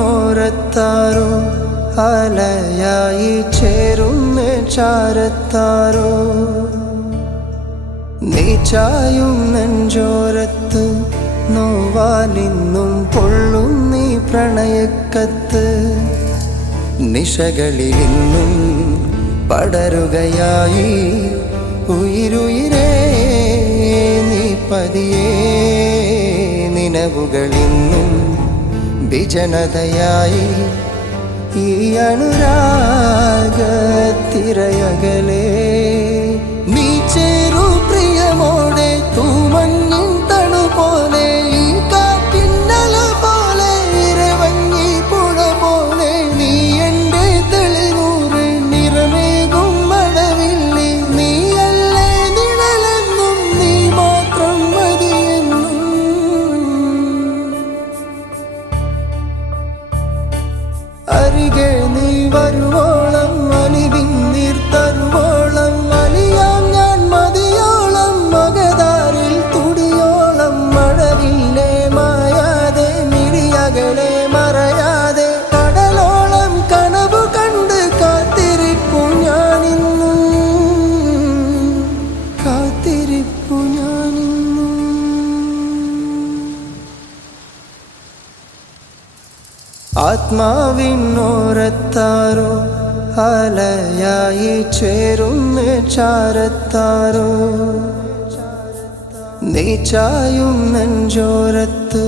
ആത്മാവിനോരത്താരോ അലയായി ചേരുന്ന ചാരത്താരോ നീ ചായും നെഞ്ചോരത്ത് നോവാലിന്നും പൊള്ളും നീ പ്രണയക്കത്ത് നിശകളിലിന്നും പടരുകയായി ഉയിരുയിരേ നീ പതിയേ നിനവുകളിന്നും വിജനതയായി ഈ അനുരാഗത്തിരയകലേ നീ ചേരു പ്രിയമോടെ തൂമഞ്ഞിൻ തണു പോലെ ഈ കാറ്റിന്നല പോലെ ഇരവങ്ങി പുഴ പോലെ നീ എൻ്റെ തെളിനൂറ് നിറമേകും മഴവില്ലി നീയല്ലേ നിഴലെന്നും നീ മാത്രം മതിയെന്നും അരികെ നീ വരുവോളം അലിവിന്നീർ തരുവോളം അലിയാം ഞാൻ മതിയോളം മകതാരിൽ തുടിയോളം മഴവില്ലേ മായാതെ മിഴിയകലെ മറയാതെ കടലോളം കനവു കണ്ട് കാത്തിരിപ്പു ഞാനിന്നും കാത്തിരിപ്പു ഞാനിന്നും ആത്മാവിനോരത്താരോ അലയായി ചേരുന്ന ചാരത്താരോ നീ ചായും നെഞ്ചോരത്ത്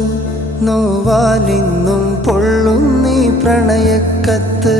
നോവാലിന്നും പൊള്ളും നീ പ്രണയക്കത്ത്